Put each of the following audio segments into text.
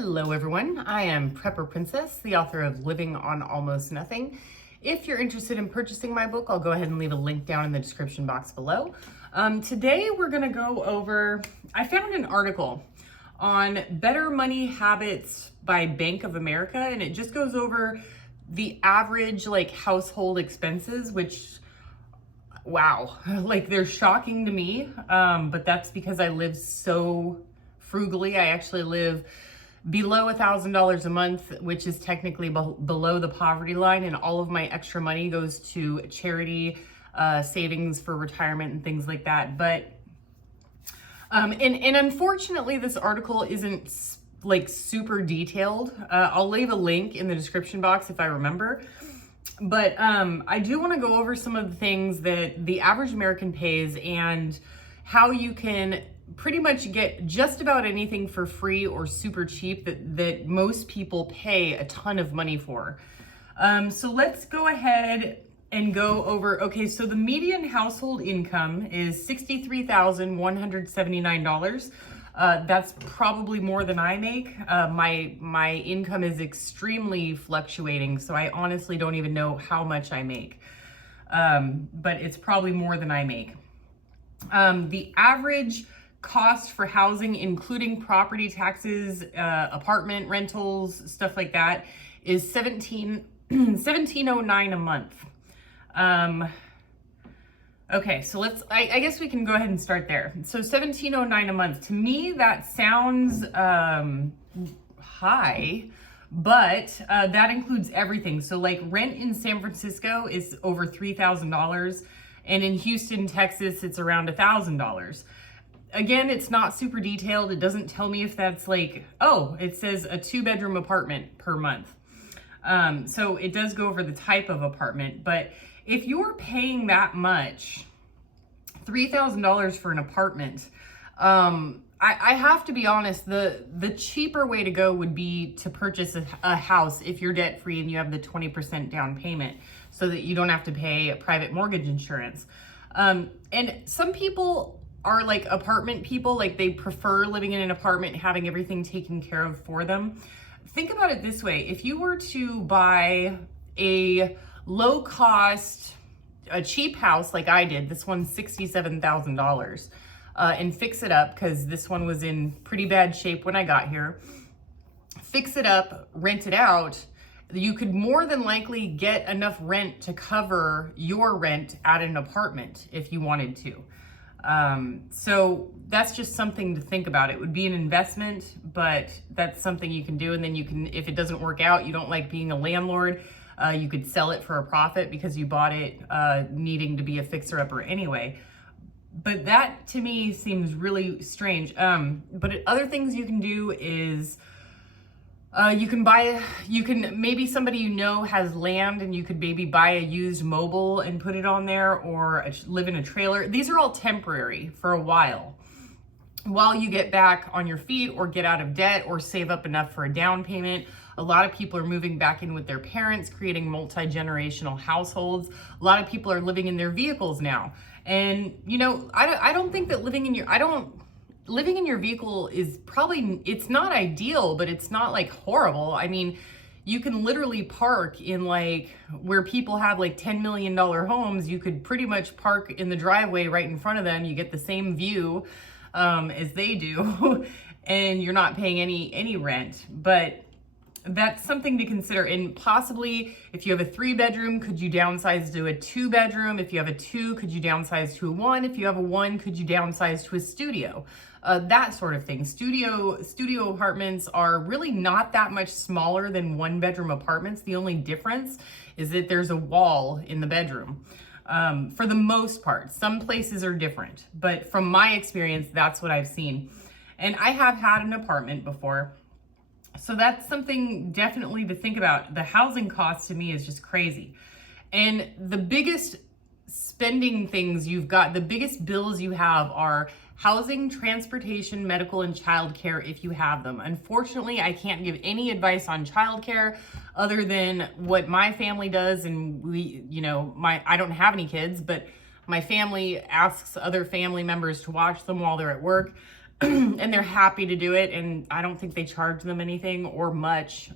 Hello everyone, I am Prepper Princess, the author of Living on Almost Nothing. If you're interested in purchasing my book, I'll go ahead and leave a link down in the description box below. Today we're gonna go over, I found an article on Better Money Habits by Bank of America, and it just goes over the average household expenses, which, wow, they're shocking to me, but that's because I live so frugally. I actually live below $1,000 a month, which is technically below the poverty line, and all of my extra money goes to charity, savings for retirement and things like that. But and unfortunately this article isn't super detailed. I'll leave a link in the description box if I remember. But I do want to go over some of the things that the average American pays and how you can pretty much get just about anything for free or super cheap that most people pay a ton of money for. So let's go ahead and go over, okay, so the median household income is $63,179. That's probably more than I make. My income is extremely fluctuating, so I honestly don't even know how much I make. But it's probably more than I make. The average cost for housing, including property taxes, apartment rentals, stuff like that, is $1709 a month. Okay, so I guess we can go ahead and start there. So $1709 a month, to me that sounds high, but that includes everything. So rent in San Francisco is over $3,000, and in Houston, Texas, it's around $1,000. Again, it's not super detailed. It doesn't tell me if that's it says a 2-bedroom apartment per month. So it does go over the type of apartment, but if you're paying that much, $3,000 for an apartment, I have to be honest, the cheaper way to go would be to purchase a house if you're debt free and you have the 20% down payment so that you don't have to pay private mortgage insurance. And some people are apartment people, they prefer living in an apartment, having everything taken care of for them. Think about it this way. If you were to buy a low cost, a cheap house like I did, this one's $67,000, and fix it up, because this one was in pretty bad shape when I got here, fix it up, rent it out, you could more than likely get enough rent to cover your rent at an apartment if you wanted to. So that's just something to think about. It would be an investment, but that's something you can do. And then you can, if it doesn't work out, you don't like being a landlord, you could sell it for a profit because you bought it needing to be a fixer-upper anyway. But that to me seems really strange. But other things you can do is maybe somebody you know has land, and you could maybe buy a used mobile and put it on there, or live in a trailer. These are all temporary for a while you get back on your feet or get out of debt or save up enough for a down payment. A lot of people are moving back in with their parents, creating multi-generational households. A lot of people are living in their vehicles now. And I don't think that living in your vehicle is probably, it's not ideal, but it's not horrible. I mean, you can literally park in where people have $10 million homes. You could pretty much park in the driveway right in front of them. You get the same view as they do, and you're not paying any rent. But that's something to consider. And possibly if you have a 3-bedroom, could you downsize to a 2-bedroom? If you have a 2, could you downsize to a 1? If you have a 1, could you downsize to a studio? That sort of thing. Studio apartments are really not that much smaller than 1-bedroom apartments. The only difference is that there's a wall in the bedroom. For the most part, some places are different, but from my experience, that's what I've seen. And I have had an apartment before, so that's something definitely to think about. The housing cost to me is just crazy. And the biggest spending things you've got, the biggest bills you have are housing, transportation, medical, and childcare if you have them. Unfortunately, I can't give any advice on childcare other than what my family does. And I don't have any kids, but my family asks other family members to watch them while they're at work. and they're happy to do it. And I don't think they charge them anything or much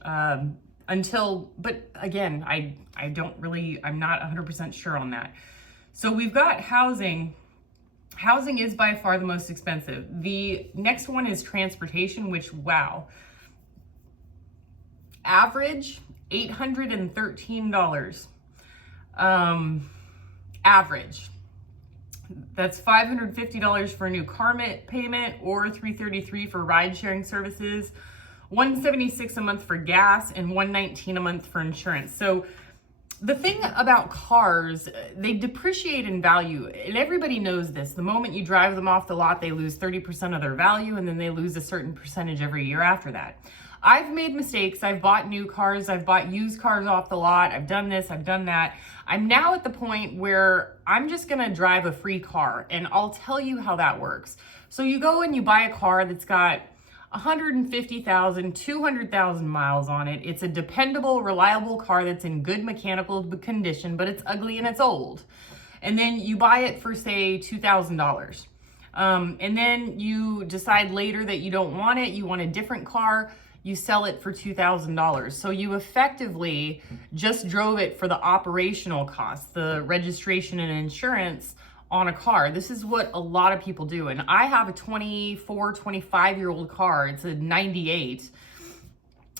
but again, I'm not 100% sure on that. So we've got housing. Housing is by far the most expensive. The next one is transportation, which, wow. Average, $813. Average. That's $550 for a new car payment, or $333 for ride sharing services, $176 a month for gas, and $119 a month for insurance. So the thing about cars, they depreciate in value, and everybody knows this. The moment you drive them off the lot, they lose 30% of their value, and then they lose a certain percentage every year after that. I've made mistakes. I've bought new cars. I've bought used cars off the lot. I've done this. I've done that. I'm now at the point where I'm just going to drive a free car, and I'll tell you how that works. So you go and you buy a car that's got 150,000, 200,000 miles on it. It's a dependable, reliable car that's in good mechanical condition, but it's ugly and it's old. And then you buy it for, say, $2,000. And then you decide later that you don't want it, you want a different car, you sell it for $2,000. So you effectively just drove it for the operational costs, the registration and insurance on a car. This is what a lot of people do. And I have a 24, 25-year-old car. It's a 98.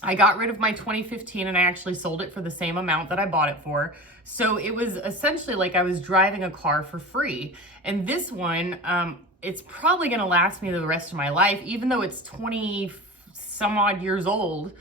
I got rid of my 2015 and I actually sold it for the same amount that I bought it for. So it was essentially like I was driving a car for free. And this one, it's probably gonna last me the rest of my life, even though it's 20 some odd years old.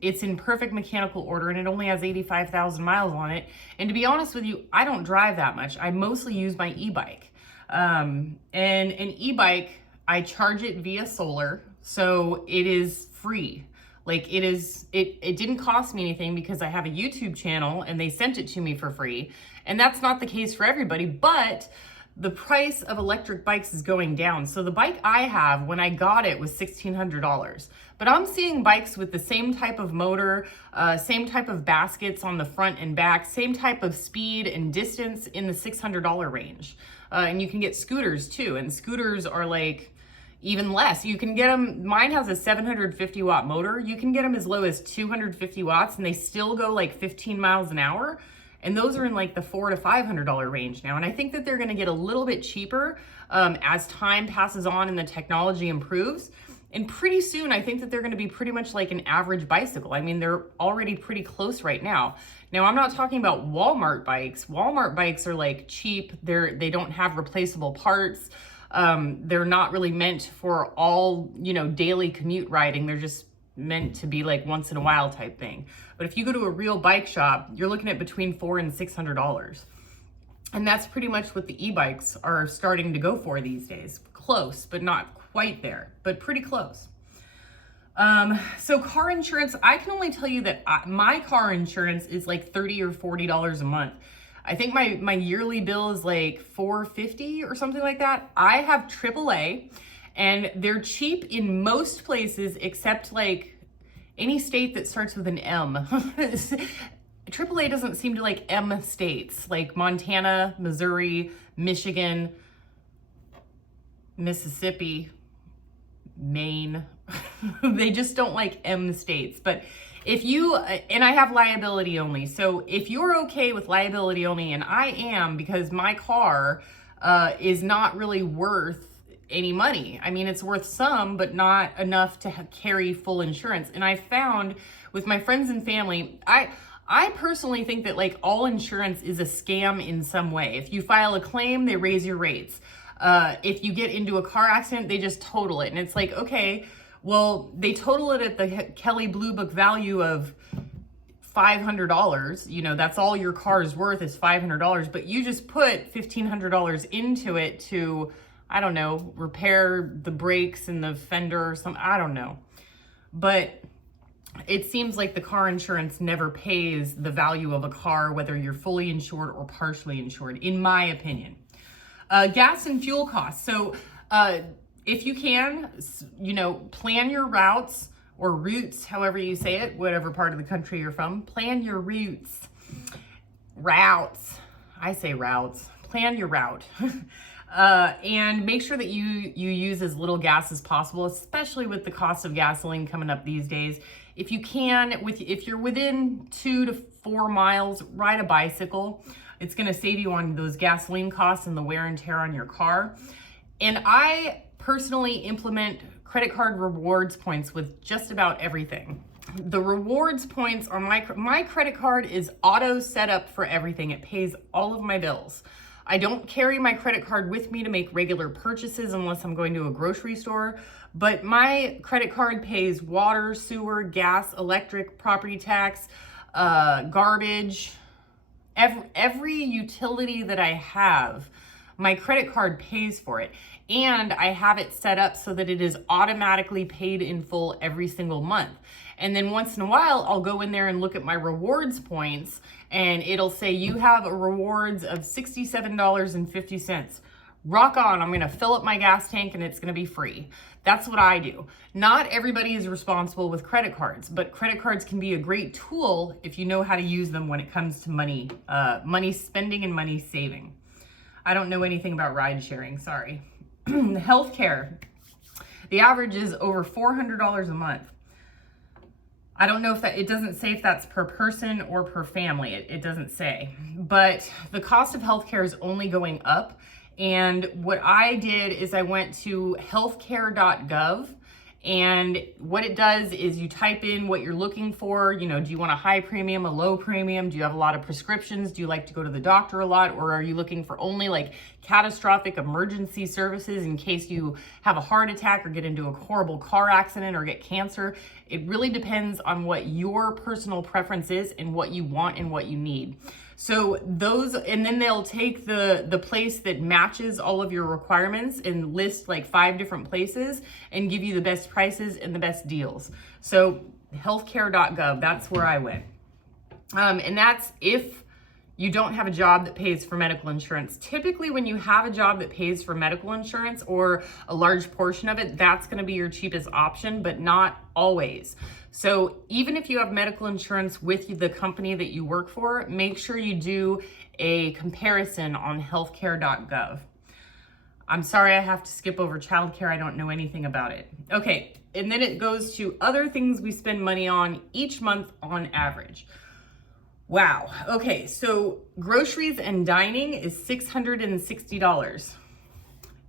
It's in perfect mechanical order and it only has 85,000 miles on it. And to be honest with you, I don't drive that much. I mostly use my e-bike. And an e-bike, I charge it via solar, so it is free. Like it didn't cost me anything because I have a YouTube channel and they sent it to me for free. And that's not the case for everybody, but the price of electric bikes is going down. So the bike I have, when I got it, was $1,600. But I'm seeing bikes with the same type of motor, same type of baskets on the front and back, same type of speed and distance in the $600 range. And you can get scooters too, and scooters are like even less. You can get them, mine has a 750 watt motor. You can get them as low as 250 watts and they still go like 15 miles an hour. And those are in like the $400 to $500 range now. And I think that they're gonna get a little bit cheaper as time passes on and the technology improves. And pretty soon, I think that they're gonna be pretty much like an average bicycle. I mean, they're already pretty close right now. Now, I'm not talking about Walmart bikes. Walmart bikes are like cheap. They don't have replaceable parts. They're not really meant for all, daily commute riding. They're just meant to be like once in a while type thing. But if you go to a real bike shop, you're looking at between $400 and $600. And that's pretty much what the e-bikes are starting to go for these days. Close, but not quite there, but pretty close. So car insurance, I can only tell you that my car insurance is like $30 or $40 a month. I think my yearly bill is like $450 or something like that. I have AAA and they're cheap in most places except like any state that starts with an M. AAA doesn't seem to like M states, like Montana, Missouri, Michigan, Mississippi, Maine. They just don't like M states. But if you, and I have liability only. So if you're okay with liability only, and I am, because my car is not really worth any money. I mean, it's worth some, but not enough to carry full insurance. And I found with my friends and family, I personally think that like all insurance is a scam in some way. If you file a claim, they raise your rates. If you get into a car accident, they just total it. And it's like, okay, well, they total it at the Kelley Blue Book value of $500. That's all your car is worth is $500, but you just put $1,500 into it to, I don't know, repair the brakes and the fender or something. I don't know. But it seems like the car insurance never pays the value of a car, whether you're fully insured or partially insured, in my opinion. Gas and fuel costs. So if you can, plan your routes or routes, however you say it, whatever part of the country you're from, plan your routes. Routes. I say routes. Plan your route. And make sure that you use as little gas as possible, especially with the cost of gasoline coming up these days. If you can, if you're within 2 to 4 miles, ride a bicycle. It's going to save you on those gasoline costs and the wear and tear on your car. And I personally implement credit card rewards points with just about everything. The rewards points on my credit card is auto set up for everything. It pays all of my bills. I don't carry my credit card with me to make regular purchases unless I'm going to a grocery store, but my credit card pays water, sewer, gas, electric, property tax, garbage, every utility that I have, my credit card pays for it. And I have it set up so that it is automatically paid in full every single month. And then once in a while, I'll go in there and look at my rewards points, and it'll say you have a rewards of $67.50. Rock on, I'm gonna fill up my gas tank and it's gonna be free. That's what I do. Not everybody is responsible with credit cards, but credit cards can be a great tool if you know how to use them when it comes to money spending and money saving. I don't know anything about ride sharing, sorry. Healthcare, the average is over $400 a month. I don't know if it doesn't say if that's per person or per family. It doesn't say, but the cost of healthcare is only going up. And what I did is I went to healthcare.gov, and what it does is you type in what you're looking for. You know, do you want a high premium, a low premium? Do you have a lot of prescriptions? Do you like to go to the doctor a lot? Or are you looking for only like catastrophic emergency services in case you have a heart attack or get into a horrible car accident or get cancer? It really depends on what your personal preference is and what you want and what you need. So those, and then they'll take the place that matches all of your requirements and list like 5 different places and give you the best prices and the best deals. So healthcare.gov, that's where I went. And that's if you don't have a job that pays for medical insurance. Typically, when you have a job that pays for medical insurance or a large portion of it, that's going to be your cheapest option, but not always. So even if you have medical insurance with the company that you work for, make sure you do a comparison on healthcare.gov. I'm sorry I have to skip over childcare. I don't know anything about it. Okay, and then it goes to other things we spend money on each month on average. Wow. Okay, so groceries and dining is $660.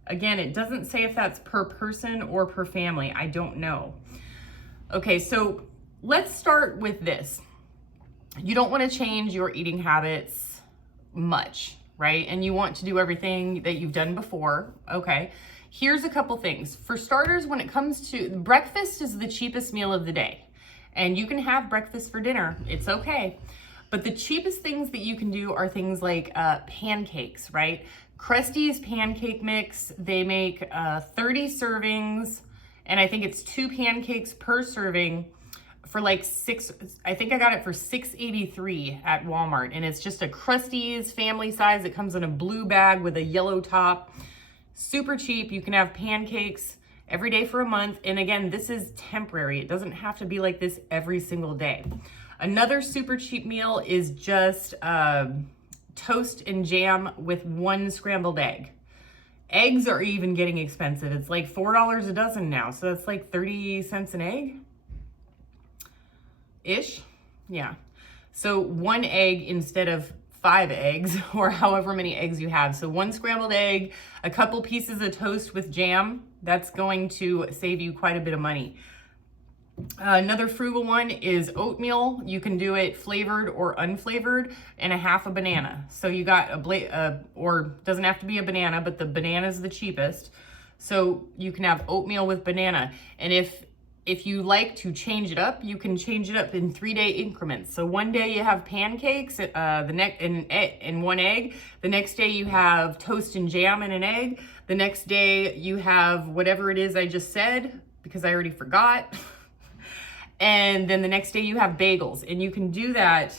Again, it doesn't say if that's per person or per family. I don't know. Okay, so let's start with this. You don't want to change your eating habits much, right? And you want to do everything that you've done before. Okay, here's a couple things. For starters, when it comes to breakfast is the cheapest meal of the day. And you can have breakfast for dinner. It's okay. But the cheapest things that you can do are things like pancakes, right? Krusty's pancake mix, they make 30 servings, and I think it's 2 pancakes per serving for like I think I got it for $6.83 at Walmart. And it's just a Krusty's family size. It comes in a blue bag with a yellow top. Super cheap. You can have pancakes every day for a month. And again, this is temporary. It doesn't have to be like this every single day. Another super cheap meal is just toast and jam with 1 scrambled egg. Eggs are even getting expensive. It's like $4 a dozen now. So that's like 30 cents an egg. Ish. Yeah. So 1 egg instead of 5 eggs or however many eggs you have. So 1 scrambled egg, a couple pieces of toast with jam. That's going to save you quite a bit of money. Another frugal one is oatmeal. You can do it flavored or unflavored, and a half a banana. So you got or doesn't have to be a banana, but the banana is the cheapest. So you can have oatmeal with banana. And if you like to change it up, you can change it up in 3-day increments. So one day you have pancakes, and 1 egg. The next day you have toast and jam and an egg. The next day you have whatever it is I just said, because I already forgot. And then the next day you have bagels, and you can do that,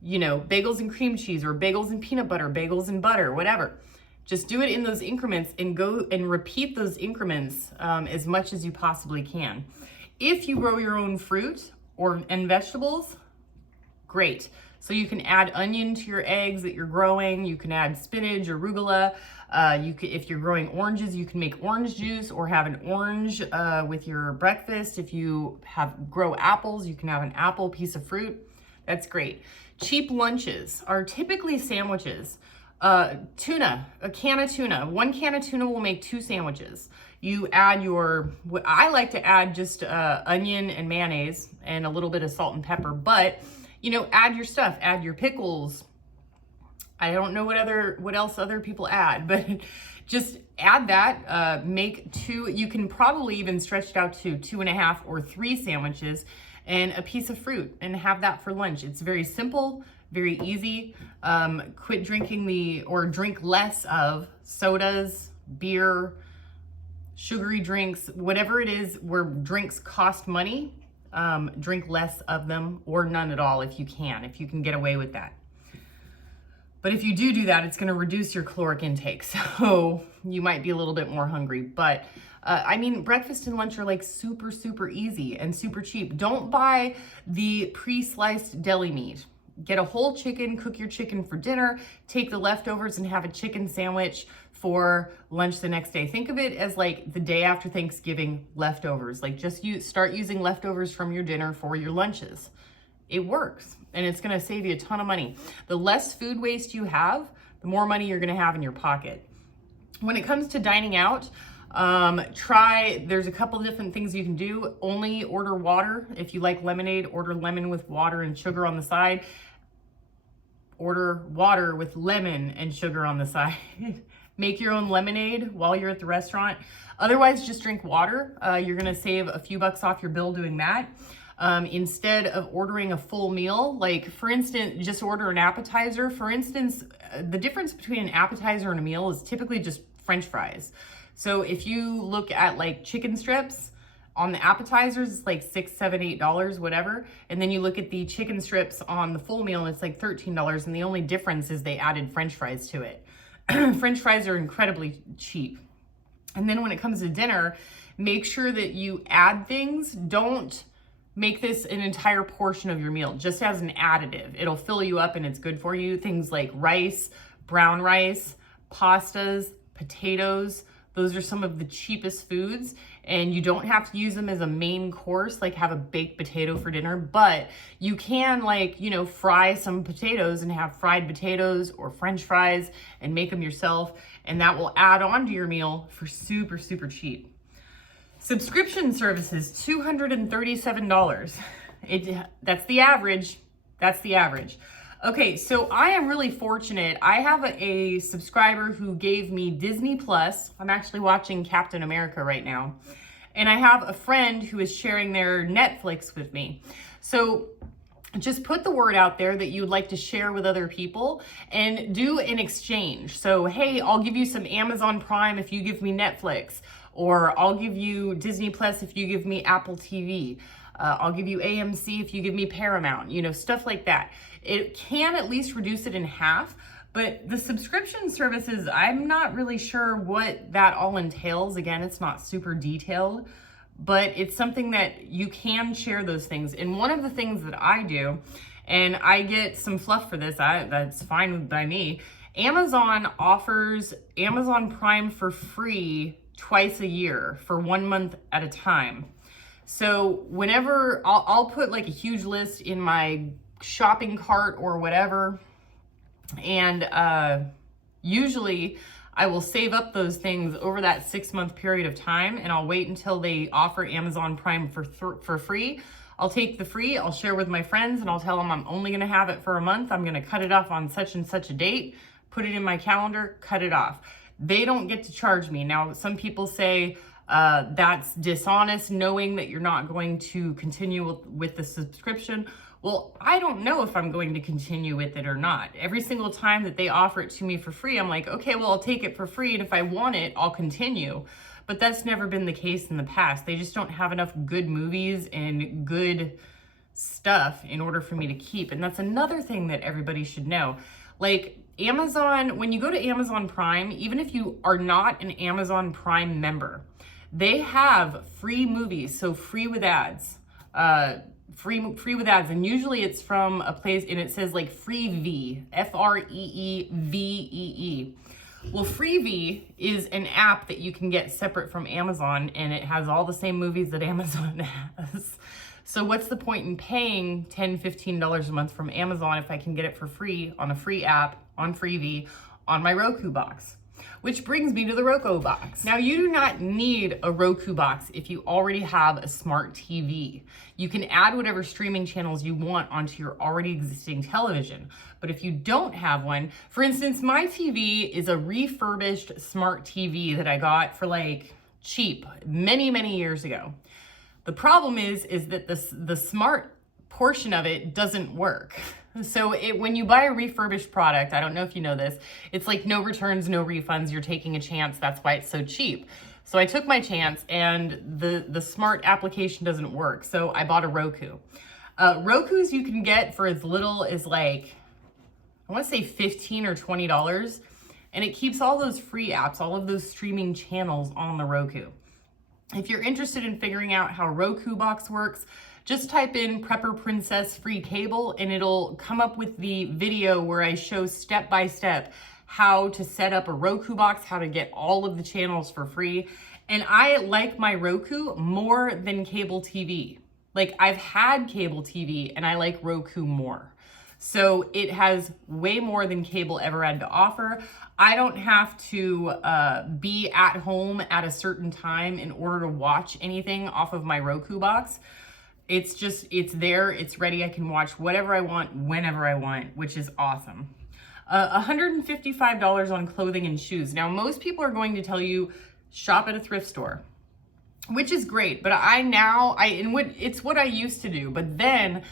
you know, bagels and cream cheese or bagels and peanut butter, bagels and butter, whatever. Just do it in those increments and go and repeat those increments as much as you possibly can. If you grow your own fruit and vegetables, great. So you can add onion to your eggs that you're growing. You can add spinach, arugula. If you're growing oranges, you can make orange juice or have an orange with your breakfast. If you grow apples, you can have an apple, piece of fruit. That's great. Cheap lunches are typically sandwiches. Tuna, a can of tuna. 1 can of tuna will make 2 sandwiches. You add I like to add just onion and mayonnaise and a little bit of salt and pepper, but add your stuff, add your pickles. I don't know what else other people add, but just add that, make 2, you can probably even stretch it out to 2.5 or 3 sandwiches and a piece of fruit and have that for lunch. It's very simple, very easy. Quit drinking drink less of sodas, beer, sugary drinks, whatever it is where drinks cost money. Drink less of them or none at all if you can get away with that. But if you do that, it's going to reduce your caloric intake. So you might be a little bit more hungry. But breakfast and lunch are like super, super easy and super cheap. Don't buy the pre-sliced deli meat. Get a whole chicken, cook your chicken for dinner, take the leftovers and have a chicken sandwich for lunch the next day. Think of it as like the day after Thanksgiving leftovers. Like just start using leftovers from your dinner for your lunches. It works and it's gonna save you a ton of money. The less food waste you have, the more money you're gonna have in your pocket. When it comes to dining out, there's a couple different things you can do. Only order water. If you like lemonade, order lemon with water and sugar on the side. Order water with lemon and sugar on the side. Make your own lemonade while you're at the restaurant. Otherwise, just drink water. You're gonna save a few bucks off your bill doing that. Instead of ordering a full meal, like for instance, just order an appetizer. For instance, the difference between an appetizer and a meal is typically just French fries. So if you look at like chicken strips on the appetizers, it's like $6, $7, $8, whatever. And then you look at the chicken strips on the full meal and it's like $13. And the only difference is they added French fries to it. French fries are incredibly cheap. And then when it comes to dinner, make sure that you add things. Don't make this an entire portion of your meal, just as an additive. It'll fill you up and it's good for you. Things like rice, brown rice, pastas, potatoes. Those are some of the cheapest foods, and you don't have to use them as a main course, like have a baked potato for dinner, but you can fry some potatoes and have fried potatoes or French fries and make them yourself, and that will add on to your meal for super, super cheap. Subscription services, $237. That's the average. That's the average. Okay, so I am really fortunate. I have a subscriber who gave me Disney Plus. I'm actually watching Captain America right now. And I have a friend who is sharing their Netflix with me. So just put the word out there that you'd like to share with other people and do an exchange. So, hey, I'll give you some Amazon Prime if you give me Netflix, or I'll give you Disney Plus if you give me Apple TV. I'll give you AMC if you give me Paramount, stuff like that. It can at least reduce it in half, but the subscription services, I'm not really sure what that all entails. Again, it's not super detailed, but it's something that you can share those things. And one of the things that I do, and I get some fluff for this, that's fine by me, Amazon offers Amazon Prime for free twice a year for 1 month at a time. So whenever I'll put like a huge list in my shopping cart or whatever, and usually I will save up those things over that 6-month period of time, and I'll wait until they offer Amazon Prime for free. I'll take the free, I'll share with my friends, and I'll tell them I'm only gonna have it for a month. I'm gonna cut it off on such and such a date, put it in my calendar, cut it off. They don't get to charge me. Now, some people say that's dishonest, knowing that you're not going to continue with the subscription. Well, I don't know if I'm going to continue with it or not. Every single time that they offer it to me for free, I'm like, okay, well, I'll take it for free, and if I want it, I'll continue. But that's never been the case in the past. They just don't have enough good movies and good stuff in order for me to keep. And that's another thing that everybody should know. Like Amazon, when you go to Amazon Prime, even if you are not an Amazon Prime member, they have free movies, so free with ads. free with ads, and usually it's from a place, and it says like Freevee, Freeveee. Well, Freevee is an app that you can get separate from Amazon, and it has all the same movies that Amazon has. So what's the point in paying $10, $15 a month from Amazon if I can get it for free on a free app on Freevee on my Roku box? Which brings me to the Roku box. Now, you do not need a Roku box if you already have a smart TV. You can add whatever streaming channels you want onto your already existing television. But if you don't have one, for instance, my TV is a refurbished smart TV that I got for like cheap many, many years ago. The problem is that the smart portion of it doesn't work. So when you buy a refurbished product, I don't know if you know this, it's like no returns, no refunds, you're taking a chance. That's why it's so cheap. So I took my chance, and the smart application doesn't work. So I bought a Roku. Rokus you can get for as little as like, I want to say $15 or $20. And it keeps all those free apps, all of those streaming channels on the Roku. If you're interested in figuring out how Roku box works, just type in Prepper Princess free cable, and it'll come up with the video where I show step by step how to set up a Roku box, how to get all of the channels for free. And I like my Roku more than cable TV. Like, I've had cable TV and I like Roku more. So it has way more than cable ever had to offer. I don't have to be at home at a certain time in order to watch anything off of my Roku box. It's there, it's ready. I can watch whatever I want, whenever I want, which is awesome. $155 on clothing and shoes. Now, most people are going to tell you, shop at a thrift store, which is great. But it's what I used to do. But then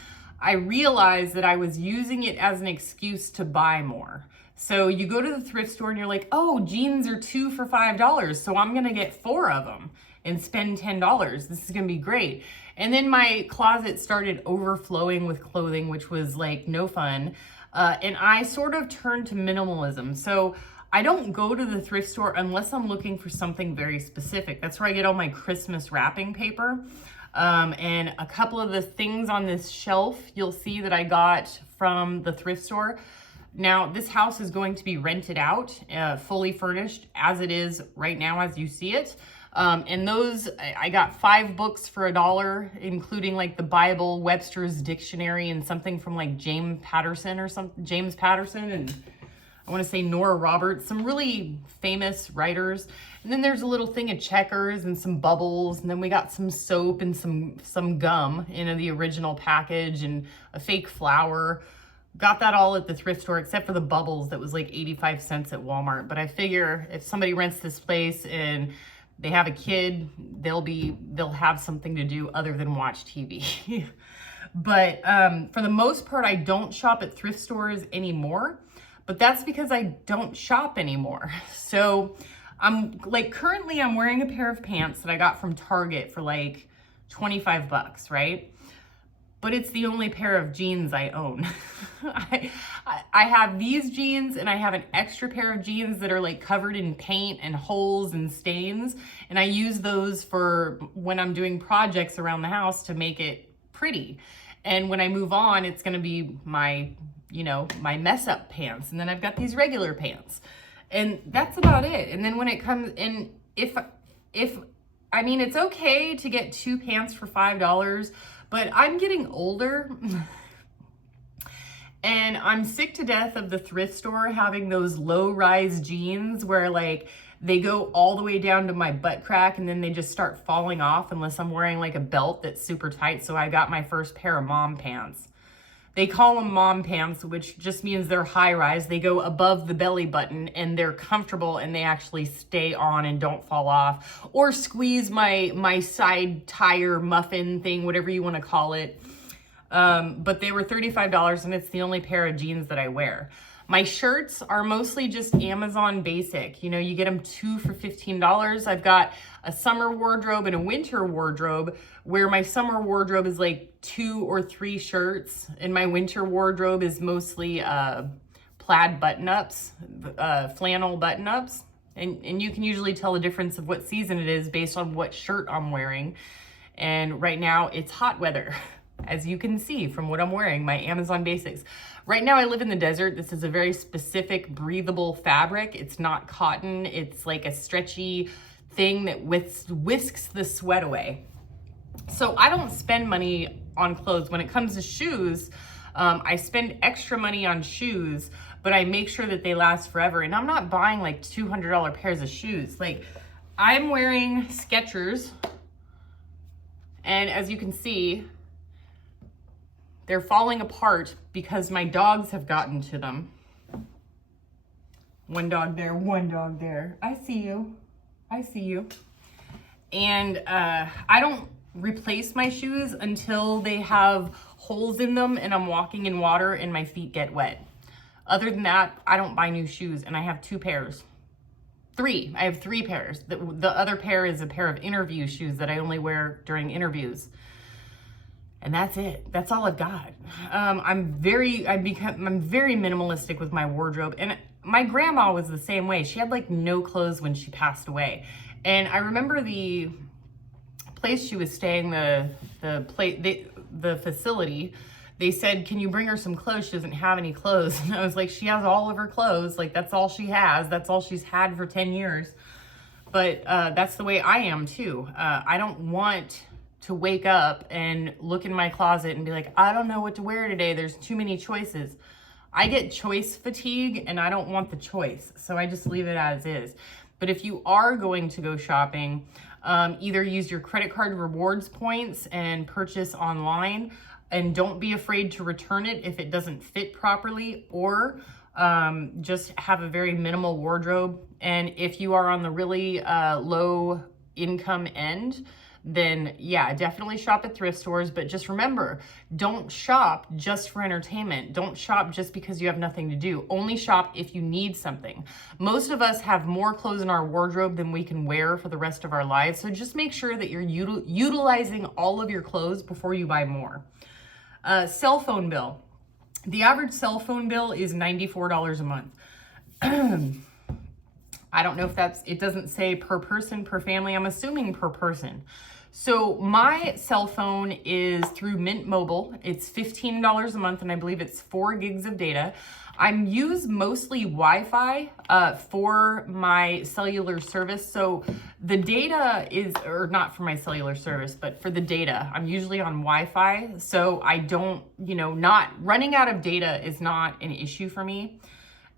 I realized that I was using it as an excuse to buy more. So you go to the thrift store and you're like, oh, jeans are 2 for $5. So I'm going to get 4 of them and spend $10. This is going to be great. And then my closet started overflowing with clothing, which was like no fun. And I sort of turned to minimalism. So I don't go to the thrift store unless I'm looking for something very specific. That's where I get all my Christmas wrapping paper. And a couple of the things on this shelf, you'll see that I got from the thrift store. Now, this house is going to be rented out, fully furnished as it is right now, as you see it. And those, I got 5 books for $1, including like the Bible, Webster's Dictionary, and something from like James Patterson, and I want to say Nora Roberts, some really famous writers. And then there's a little thing of checkers and some bubbles, and then we got some soap and some gum in the original package, and a fake flower. Got that all at the thrift store, except for the bubbles that was like 85 cents at Walmart. But I figure if somebody rents this place and they have a kid, they'll have something to do other than watch TV. But for the most part, I don't shop at thrift stores anymore, but that's because I don't shop anymore. So currently I'm wearing a pair of pants that I got from Target for like 25 bucks, right? But it's the only pair of jeans I own. I have these jeans, and I have an extra pair of jeans that are like covered in paint and holes and stains. And I use those for when I'm doing projects around the house to make it pretty. And when I move on, it's gonna be my mess up pants. And then I've got these regular pants. And that's about it. And then when it comes in, it's okay to get 2 pants for $5, but I'm getting older and I'm sick to death of the thrift store having those low-rise jeans where like they go all the way down to my butt crack and then they just start falling off unless I'm wearing like a belt that's super tight. So I got my first pair of mom pants. They call them mom pants, which just means they're high-rise. They go above the belly button and they're comfortable and they actually stay on and don't fall off or squeeze my side tire muffin thing, whatever you want to call it. But they were $35 and it's the only pair of jeans that I wear. My shirts are mostly just Amazon basic. You get them 2 for $15. I've got a summer wardrobe and a winter wardrobe where my summer wardrobe is like 2 or 3 shirts and my winter wardrobe is mostly plaid button-ups, flannel button-ups. And you can usually tell the difference of what season it is based on what shirt I'm wearing. And right now it's hot weather, as you can see from what I'm wearing, my Amazon Basics. Right now I live in the desert. This is a very specific breathable fabric. It's not cotton. It's like a stretchy thing that whisks the sweat away. So I don't spend money on clothes. When it comes to shoes, I spend extra money on shoes, but I make sure that they last forever. And I'm not buying like $200 pairs of shoes. Like, I'm wearing Skechers, and as you can see, they're falling apart because my dogs have gotten to them. One dog there, one dog there. I see you. I see you. And I don't replace my shoes until they have holes in them and I'm walking in water and my feet get wet. Other than that, I don't buy new shoes, and I have 2 pairs. 3. I have 3 pairs. The other pair is a pair of interview shoes that I only wear during interviews. And that's it. That's all I've got. I'm very minimalistic with my wardrobe. And my grandma was the same way. She had like no clothes when she passed away. And I remember the place she was staying, the facility, they said, can you bring her some clothes? She doesn't have any clothes. And I was like, she has all of her clothes. Like, that's all she has. That's all she's had for 10 years. But that's the way I am too. I don't want to wake up and look in my closet and be like, I don't know what to wear today. There's too many choices. I get choice fatigue and I don't want the choice. So I just leave it as is. But if you are going to go shopping, either use your credit card rewards points and purchase online, and don't be afraid to return it if it doesn't fit properly, or just have a very minimal wardrobe. And if you are on the really low income end, then yeah, definitely shop at thrift stores. But just remember, don't shop just for entertainment. Don't shop just because you have nothing to do. Only shop if you need something. Most of us have more clothes in our wardrobe than we can wear for the rest of our lives. So just make sure that you're utilizing all of your clothes before you buy more. Cell phone bill. The average cell phone bill is $94 a month. I don't know if it doesn't say per person, per family. I'm assuming per person. So my cell phone is through Mint Mobile. It's $15 a month, and I believe it's 4 gigs of data. I use mostly Wi-Fi for my cellular service. So the data is, or not for my cellular service, but for the data, I'm usually on Wi-Fi. So I don't, not running out of data is not an issue for me.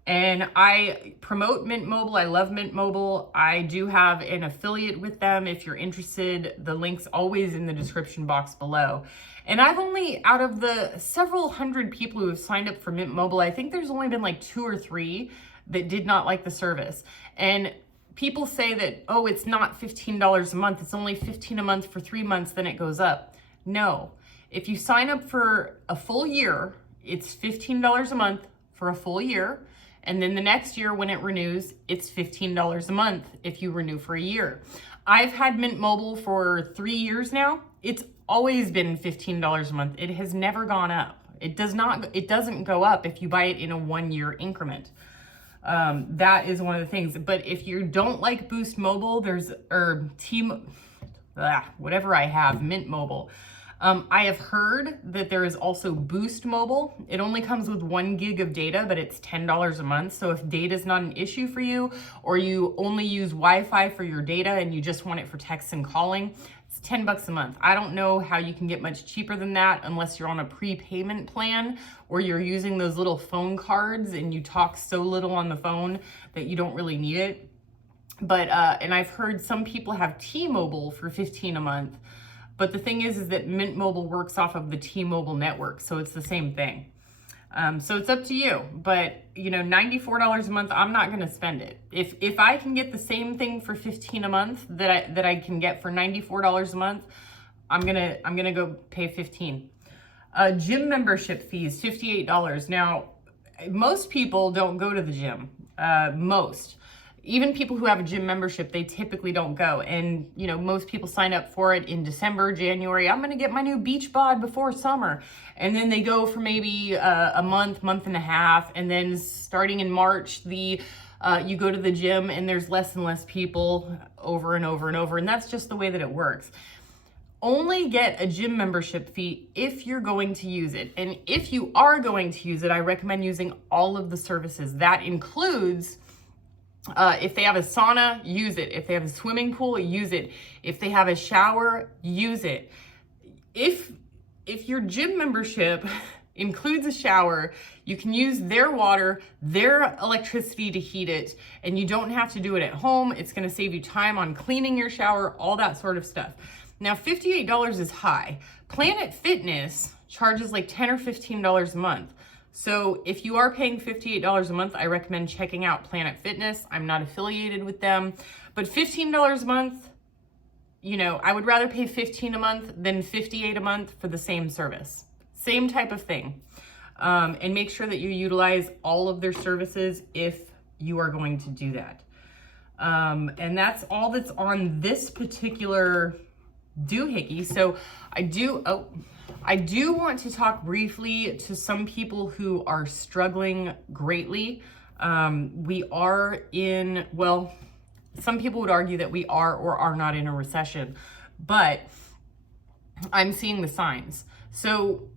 And I promote Mint Mobile. I love Mint Mobile. I do have an affiliate with them. If you're interested, the link's always in the description box below. And I've only, out of the several hundred people who have signed up for Mint Mobile, I think there's only been like 2 or 3 that did not like the service. And people say that, oh, it's not $15 a month. It's only $15 a month for 3 months, then it goes up. No. If you sign up for a full year, it's $15 a month for a full year. And then the next year when it renews, it's $15 a month if you renew for a year. I've had Mint Mobile for 3 years now. It's always been $15 a month. It has never gone up. It doesn't go up if you buy it in a 1-year increment. That is one of the things. But if you don't like Boost Mobile, whatever I have, Mint Mobile. I have heard that there is also Boost Mobile. It only comes with 1 gig of data, but it's $10 a month. So if data is not an issue for you, or you only use Wi-Fi for your data and you just want it for text and calling, it's $10 a month. I don't know how you can get much cheaper than that unless you're on a prepayment plan, or you're using those little phone cards and you talk so little on the phone that you don't really need it. But, and I've heard some people have T-Mobile for $15 a month. But the thing is that Mint Mobile works off of the T-Mobile network, so it's the same thing. So it's up to you. But, $94 a month, I'm not going to spend it. If I can get the same thing for $15 a month that I can get for $94 a month, I'm gonna go pay $15. Gym membership fees, $58. Now, most people don't go to the gym. Even people who have a gym membership, they typically don't go. And, most people sign up for it in December, January. I'm going to get my new beach bod before summer. And then they go for maybe a month and a half. And then starting in March, you go to the gym and there's less and less people over and over and over. And that's just the way that it works. only get a gym membership fee if you're going to use it. And if you are going to use it, I recommend using all of the services. That includes if they have a sauna, use it. If they have a swimming pool, use it. If they have a shower, use it. If your gym membership includes a shower, you can use their water, their electricity to heat it, and you don't have to do it at home. It's gonna save you time on cleaning your shower, all that sort of stuff. Now, $58 is high. Planet Fitness charges like $10 or $15 a month. So if you are paying $58 a month, I recommend checking out Planet Fitness. I'm not affiliated with them, but $15 a month, you know, I would rather pay $15 a month than $58 a month for the same service. Same type of thing. And make sure that you utilize all of their services if you are going to do that. And that's all that's on this particular doohickey. So I do want to talk briefly to some people who are struggling greatly. We are in, well, some people would argue that we are or are not in a recession, but I'm seeing the signs. So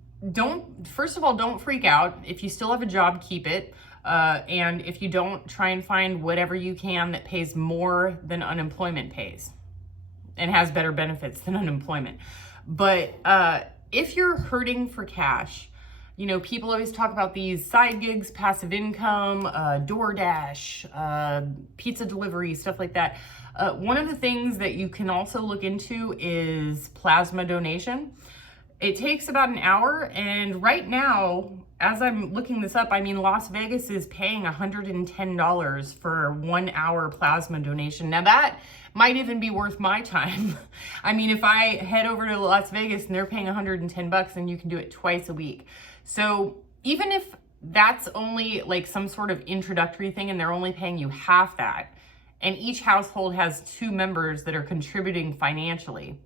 first of all, don't freak out. If you still have a job, keep it. And if you don't, try and find whatever you can that pays more than unemployment pays and has better benefits than unemployment. But if you're hurting for cash, you know, people always talk about these side gigs, passive income, DoorDash, pizza delivery, stuff like that. One of the things that you can also look into is plasma donation. It takes about an hour, and right now, as I'm looking this up, I mean, Las Vegas is paying $110 for 1 hour plasma donation. Now that might even be worth my time. I mean, if I head over to Las Vegas and they're paying $110, then you can do it twice a week. So even if that's only like some sort of introductory thing and they're only paying you half that, and each household has 2 members that are contributing financially,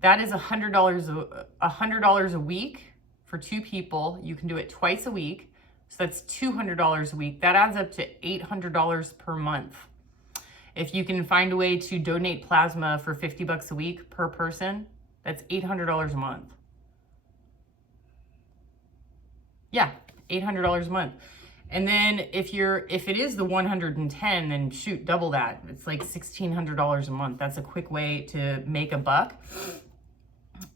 that is $100 a week for 2 people. You can do it twice a week. So that's $200 a week. That adds up to $800 per month. If you can find a way to donate plasma for $50 a week per person, that's $800 a month. Yeah, $800 a month. And then if it is the 110, then shoot, double that. It's like $1,600 a month. That's a quick way to make a buck.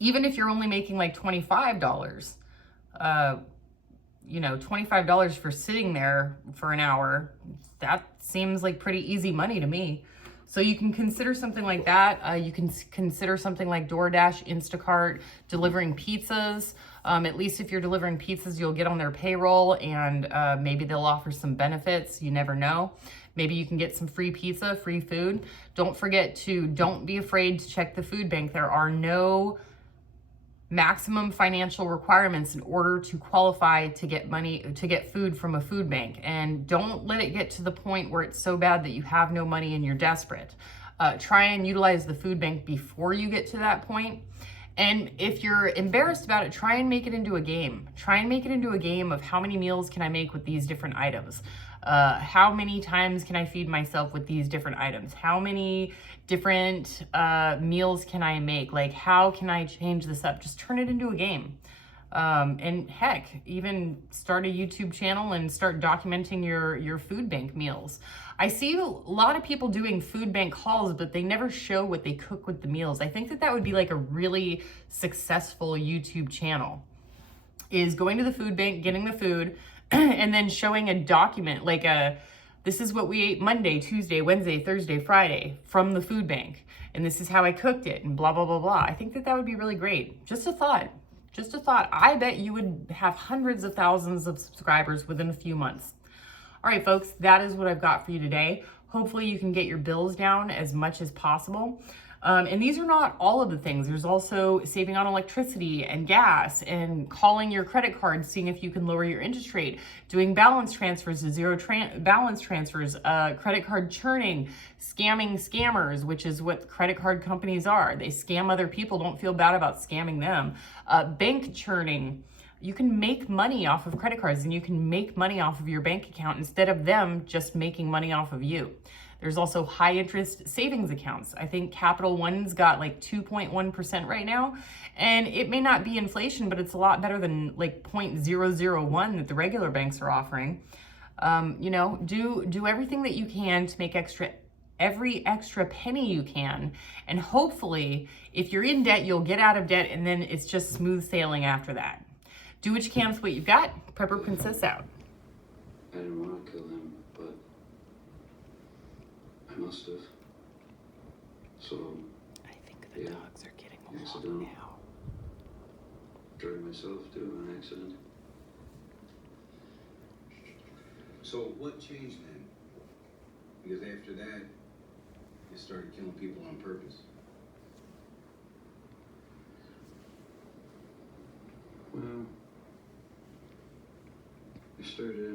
Even if you're only making like $25, you know, $25 for sitting there for an hour, that seems like pretty easy money to me. So you can consider something like that. You can consider something like DoorDash, Instacart, delivering pizzas. At least if you're delivering pizzas, you'll get on their payroll, and maybe they'll offer some benefits. You never know. Maybe you can get some free pizza, free food. Don't be afraid to check the food bank. There are no maximum financial requirements in order to qualify to get food from a food bank. And don't let it get to the point where it's so bad that you have no money and you're desperate. Try and utilize the food bank before you get to that point. And if you're embarrassed about it, try and make it into a game. Try and make it into a game of how many meals can I make with these different items? How many times can I feed myself with these different items? How many different meals can I make? Like, how can I change this up? Just turn it into a game. And heck, even start a YouTube channel and start documenting your food bank meals. I see a lot of people doing food bank hauls, but they never show what they cook with the meals. I think that would be like a really successful YouTube channel, is going to the food bank, getting the food, and then showing a document, like this is what we ate Monday, Tuesday, Wednesday, Thursday, Friday from the food bank. And this is how I cooked it, and blah, blah, blah, blah. I think that would be really great. Just a thought. Just a thought. I bet you would have hundreds of thousands of subscribers within a few months. All right, folks, that is what I've got for you today. Hopefully you can get your bills down as much as possible. And these are not all of the things. There's also saving on electricity and gas, and calling your credit card, seeing if you can lower your interest rate, doing balance transfers to zero balance transfers, credit card churning, scamming scammers, which is what credit card companies are. They scam other people. Don't feel bad about scamming them. Bank churning. You can make money off of credit cards, and you can make money off of your bank account instead of them just making money off of you. There's also high interest savings accounts. I think Capital One's got like 2.1% right now. And it may not be inflation, but it's a lot better than like 0.001 that the regular banks are offering. You know, do everything that you can to make every extra penny you can. And hopefully, if you're in debt, you'll get out of debt, and then it's just smooth sailing after that. Do what you can with what you've got. Prepper Princess out. I didn't want to kill him, but I must have. So I think the dogs are getting accident. along now. Drove myself to an accident. So what changed then? Because after that, you started killing people on purpose. Well, I started